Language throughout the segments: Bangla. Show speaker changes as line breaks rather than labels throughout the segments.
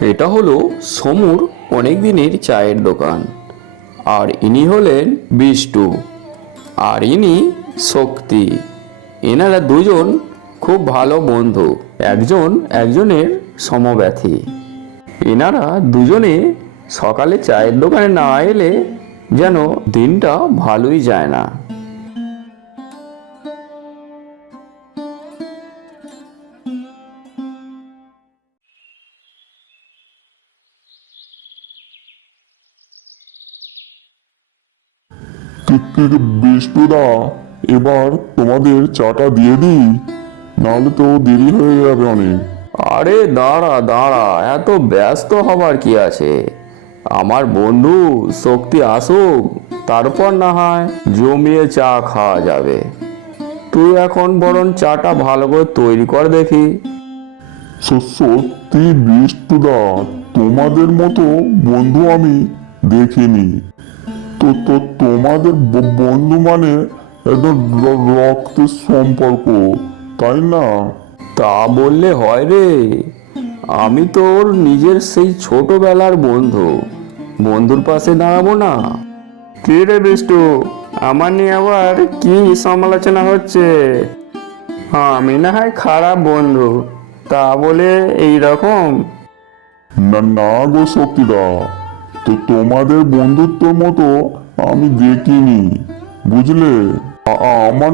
এটা হলো সমুর অনেক দিনের চায়ের দোকান। আর ইনি হলেন বিষ্টু। আর ইনি শক্তি। এনারা দুজন খুব ভালো বন্ধু। একজন একজনের সমব্যথী। এনারা দুজনে সকালে চায়ের দোকানে না এলে যেন দিনটা ভালোই যায় না।
বিষ্ণুদা এবার তোমাদের চাটা দিয়ে দিই। নাহলে তো দেরি হয়ে যাবে অনেক।
আরে দাঁড়া দাঁড়া এত ব্যস্ত হবার কি আছে? আমার বন্ধু শক্তি আসুক তারপর না হয় জমিয়ে চা খাওয়া যাবে। তুই এখন বরং চাটা ভালো করে তৈরি কর দেখি।
সত্যি বিষ্ণুদা তোমাদের মতো বন্ধু আমি দেখিনি। তো তো তোমাদের বন্ধু মানে একদম রক্তের সম্পর্ক তাই না?
তা বললে হয় রে। আমি তো ওর নিজের সেই ছোটবেলার বন্ধু। বন্ধুর পাশে দাঁড়াবো না। কে রে বিষ্টু? আমার নিয়ে আবার কি সমালোচনা হচ্ছে? আমি না হয় খারাপ বন্ধু। তা বলে এই রকম
না না গো শক্তিদা তো তোমাদের বন্ধুত্বর মতো আমি দেখিনি বুঝলে? আমার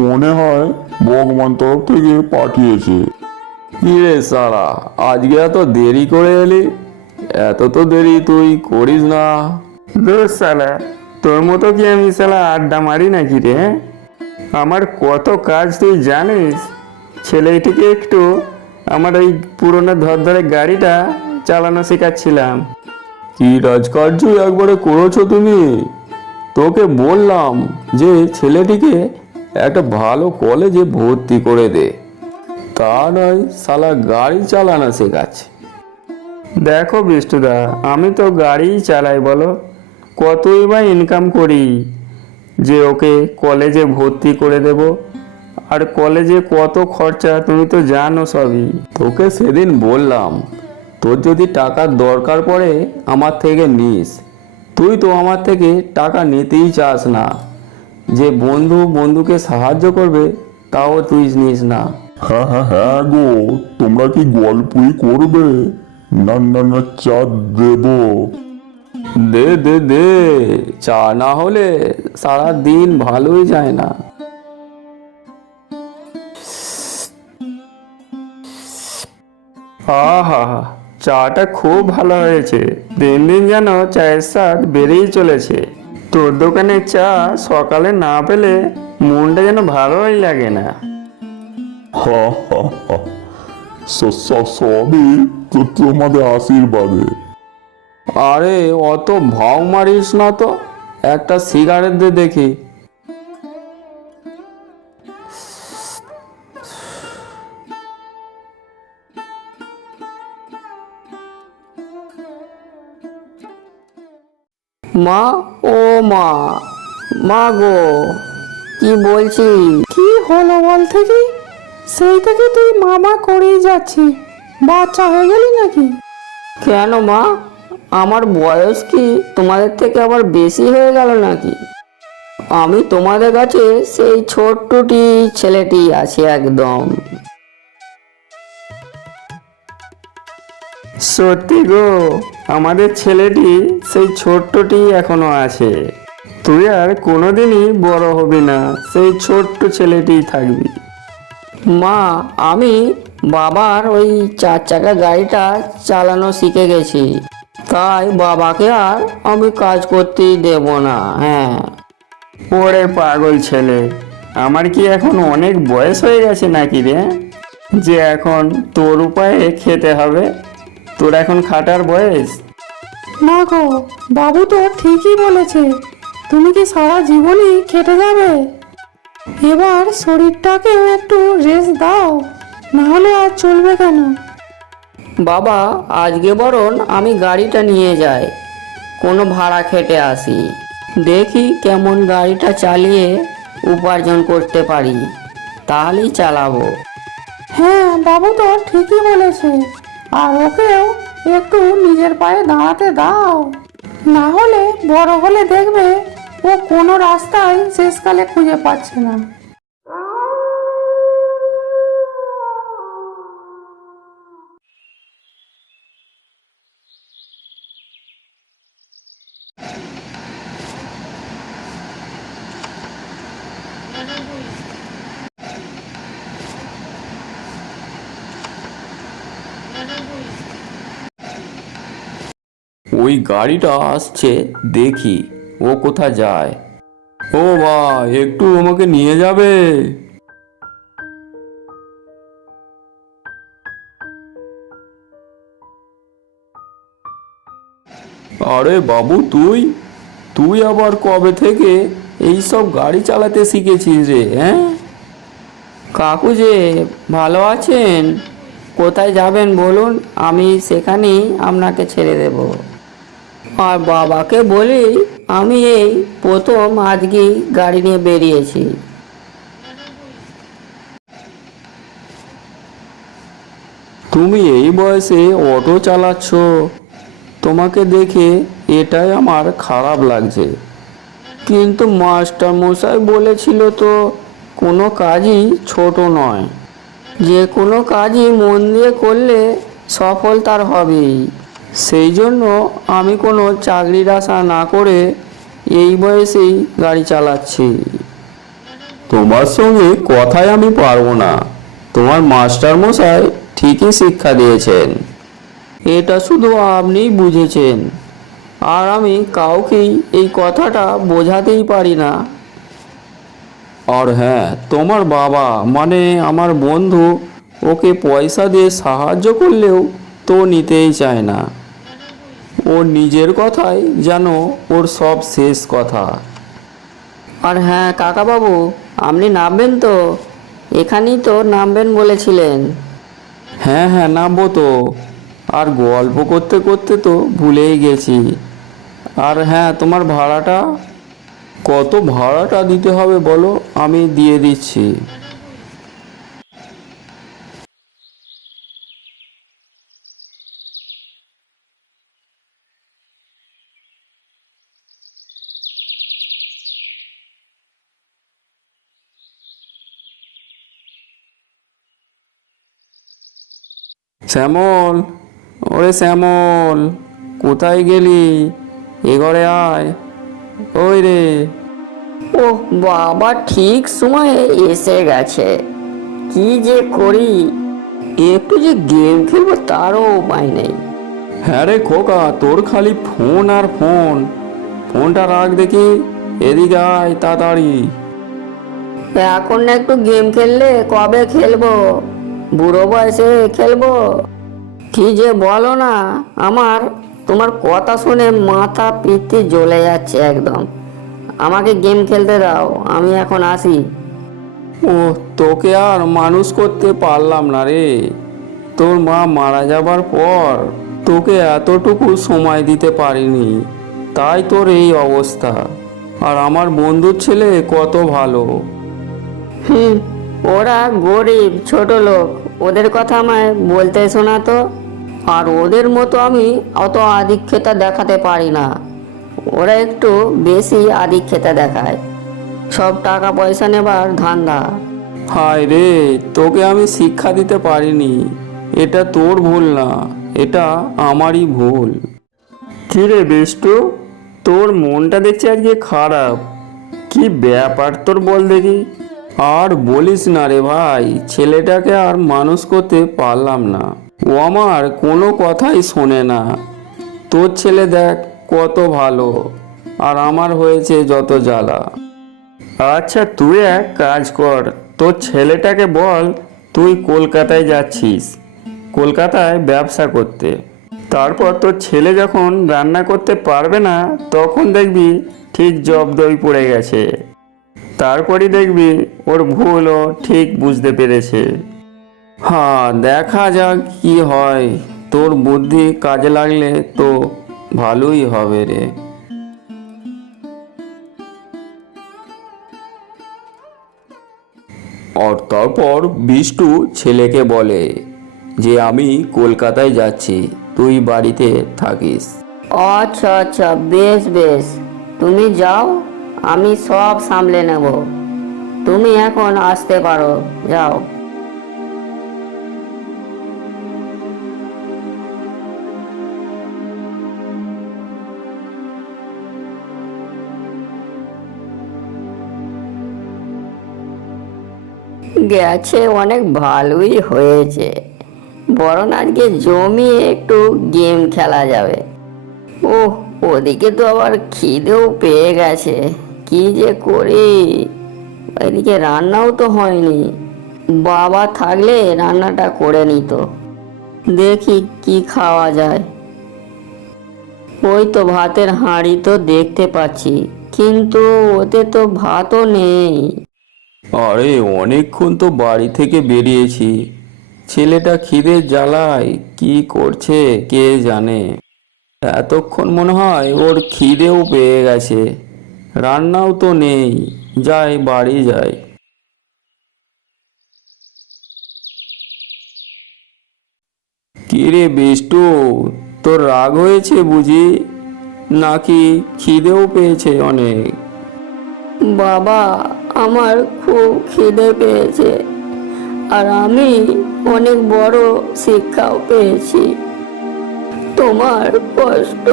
মনে হয় ভগবান তরফ থেকে পাঠিয়েছে।
কি রে সারা আজকে এত দেরি করে এলি? এত তো দেরি তুই করিস না। দোষ সালা তোর মতো কি আমি সালা আড্ডা মারি নাকি রে? আমার কত কাজ তুই জানিস? ছেলেটিকে একটু আমার ওই পুরোনো ধর ধরে গাড়িটা চালানো শেখাচ্ছিলাম। কি রাজকার্য একবারে করেছ তুমি? তোকে বললাম যে ছেলেটিকে একটা ভালো কলেজে ভর্তি করে দে। তা নয় শালা গাড়ি চালানো শেখাচ্ছে। দেখো বিষ্টুদা আমি তো গাড়িই চালাই বলো। কতই বা ইনকাম করি যে ওকে কলেজে ভর্তি করে দেব। আর কলেজে কত খরচা তুমি তো জানো সবই। তোকে সেদিন বললাম তোর যদি টাকার দরকার পড়ে আমার থেকে নিস। তুই তো আমার থেকে টাকা নিতেই চাস না। যে বন্ধু বন্ধুকে সাহায্য করবে তাও তুই নিস না।
হ্যাঁ হ্যাঁ হ্যাঁ গো তোমরা কি গল্পই করবে? না না না চা দেবো।
দে দে দে চা না হলে সারা দিন ভালোই যায় না। আহা। চাটা খুব ভালো হয়েছে। দিন দিন যেন চায়ের স্বাদ বেড়েই চলেছে। তোর দোকানে চা সকালে না পেলে মনটা যেন ভালোই লাগে না।
সবই তো তোমাদের আশীর্বাদে।
আরে অত ভাও মারিস না তো। একটা সিগারেট দে দেখি।
মা ও মা। মা গো কি বলছি
কি হলো বল থেকে? সেই থেকে তুই মামা করেই যাচ্ছি বাচ্চা হয়ে গেলি নাকি?
কেন মা? আমার বয়স কি তোমাদের থেকে আবার বেশি হয়ে গেল নাকি? আমি তোমাদের কাছে সেই ছোট্টটি ছেলেটি আছি একদম।
সত্যি গো, আমাদের ছেলেটি সেই ছোট্টটি এখনও আছে। তুই আর কোনোদিনই বড় হবি না, সেই ছোট্ট ছেলেটিই থাকবি।
মা, আমি বাবার ওই চার চাকা গাড়িটা চালানো শিখে গেছি। তাই বাবাকে আর আমি কাজ করতেই দেব না হ্যাঁ।
ওরে পাগল ছেলে, আমার কি এখন অনেক বয়স হয়ে গেছে নাকি রে? যে এখন তোর উপায়ে খেতে হবে? তোর এখন খাটার বয়স?
না গো বাবু তো ঠিকই বলেছে। তুমি কি সারা জীবনই খেটে যাবে? এবার শরীরটাকেও একটু রেস্ট দাও নাহলে আর চলবে কেন?
বাবা আজকে বরং আমি গাড়িটা নিয়ে যাই। কোনো ভাড়া খেটে আসি। দেখি কেমন গাড়িটা চালিয়ে উপার্জন করতে পারি। তাহলেই চালাবো।
হ্যাঁ বাবু তো ঠিকই বলেছে। আর ওকেও একটু নিজের পায়ে দাঁড়াতে দাও। না হলে বড় হলে দেখবে ও কোনো রাস্তায় শেষকালে খুঁজে পাচ্ছে না।
ওই গাড়িটা আসছে, দেখি ও কোথা যায়। ও ভাই, একটু আমাকে নিয়ে যাবে? আরে বাবু, তুই? তুই আবার কবে থেকে এই সব গাড়ি চালাতে শিখেছিস রে হ্যাঁ?
কাকু যে, ভালো আছেন? কোথায় যাবেন বলুন, আমি সেখানেই আপনাকে ছেড়ে দেব। আর বাবাকে বলি, আমি এই প্রথম আজকেই গাড়ি নিয়ে বেরিয়েছি।
তুমি এই বয়সে অটো চালাচ্ছ। তোমাকে দেখে এটাই আমার খারাপ লাগছে।
কিন্তু মাস্টার মশাই বলেছিল তো, কোনো কাজই ছোট নয়। যে কোনো কাজই মন দিয়ে করলে সফল তার হবেই। সেই জন্য আমি কোনো চাকরির আশা না করে এই বয়সেই গাড়ি চালাচ্ছি।
তোমার সঙ্গে কথাই আমি পারব না। তোমার মাস্টার মশাই ঠিকই শিক্ষা দিয়েছেন।
এটা শুধু আপনিই বুঝেছেন। আর আমি কাউকেই এই কথাটা বোঝাতেই পারি না।
আর হ্যাঁ তোমার বাবা মানে আমার বন্ধু ওকে পয়সা দিয়ে সাহায্য করলেও তো নিতেই চায় না। ওর নিজের কথাই যেন ওর সব শেষ কথা।
আর হ্যাঁ কাকাবাবু আপনি নামবেন তো? এখানেই তো নামবেন বলেছিলেন।
হ্যাঁ হ্যাঁ নামবো তো। আর গল্প করতে করতে তো ভুলেই গেছি। আর হ্যাঁ তোমার ভাড়াটা? কত ভাড়াটা দিতে হবে বলো? আমি দিয়ে দিচ্ছি। শ্যামল ওরে শ্যামল কোথায় গেলি? এ ঘরে আয়। ওই রে।
ও বাবা ঠিক সময়ে এসে গেছে। কি যে করি? একটু যে গেম খেলব তারও উপায় নেই।
হ্যাঁ রে খোকা তোর খালি ফোন আর ফোন। ফোনটা রাখ দেখি এদিকে আয় তাড়াতাড়ি।
এখন না একটু গেম খেললে কবে খেলব? বুড়ো বয়সে খেলব? কি যে বলো না আমার তোমার কথা শুনে মাথা পিত্তি জ্বলে যাচ্ছে একদম। আমাকে গেম খেলতে দাও আমি এখন আসি।
ও তোকে আর মানুষ করতে পারলাম না রে। তোর মা মারা যাবার পর তোকে এতটুকু সময় দিতে পারিনি। তাই তোর এই অবস্থা। আর আমার বন্ধুর ছেলে কত ভালো।
হুম ওরা গরিব ছোট লোক। ওদের কথা আমায় বলতে শোনাতো আর ওদের মতো আমি অত আধিক্যতা দেখাতে পারি না। ওরা একটু বেশি আধিক্যতা দেখায়। সব টাকা পয়সা নেবার ধান্দা।
হায় রে তোকে আমি শিক্ষা দিতে পারিনি। এটা তোর ভুল না এটা আমারই ভুল। কিরে বেষ্টু? তোর মনটা দেখছি আজকে খারাপ। কি ব্যাপার তোর বল দেখি। আর বলিস না রে ভাই, ছেলেটাকে আর মানুষ করতে পারলাম না। ও আমার কোনো কথাই শোনে না। তোর ছেলে দেখ কত ভালো, আর আমার হয়েছে যত জ্বালা। আচ্ছা তুই এক কাজ কর, তোর ছেলেটাকে বল, তুই কলকাতায় যাচ্ছিস, কলকাতায় ব্যবসা করতে। তারপর তোর ছেলে যখন রান্না করতে পারবে না, তখন দেখবি ঠিক জব্দই পড়ে গেছে। তারপরই দেখবি ওর ভুলও ঠিক বুঝতে পেরেছে। হ্যাঁ দেখা যাক কি হয়। তোর বুদ্ধি কাজে লাগলে তো ভালোই হবে রে। আর তারপর বিষ্টু ছেলেকে বলে যে আমি কলকাতায় যাচ্ছি তুই বাড়িতে থাকিস।
আচ্ছা আচ্ছা বেশ বেশ। তুমি যাও। আমি সব সামলে নেব। তুমি এখন আসতে পারো, যাও। গেছে অনেক ভালোই হয়েছে। বরং আজকে জমিয়ে একটু গেম খেলা যাবে। ও ওদিকে তো আবার খিদেও পেয়ে গেছে। কি যে করি? এদিকে রান্নাও তো হয়নি। বাবা থাকলে রান্নাটা করে নিত। দেখি কি খাওয়া যায়। ওই তো ভাতের হাঁড়ি তো দেখতে পাচ্ছি, কিন্তু ওতে তো ভাতও নেই।
আরে, অনেকক্ষণ তো বাড়ি থেকে বেরিয়েছি। ছেলেটা খিদে জ্বালায়, কি করছে কে জানে? এতক্ষণ মনে হয় ওর খিদেও পেয়ে গেছে। রান্নাও তো নেই, যাই বাড়ি যাই। কিরে বিষ্টু, তোর রাগ হয়েছে বুঝি? নাকি খিদেও পেয়েছে অনেক?
বাবা, আমার খুব খিদে পেয়েছে। আর আমি অনেক বড় শিক্ষাও পেয়েছি। তোমার কষ্ট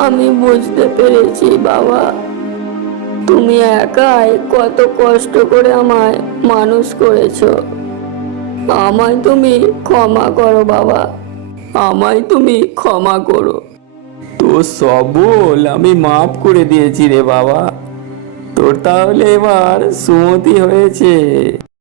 আমি বুঝতে পেরেছি, বাবা। তুমি একাই কত কষ্ট করে আমায় মানুষ করেছ। আমায় তুমি ক্ষমা করো, বাবা। আমায় তুমি ক্ষমা করো।
তো সবল আমি মাফ করে দিয়েছি রে বাবা। তোর তাহলে এবার সুমতি হয়েছে।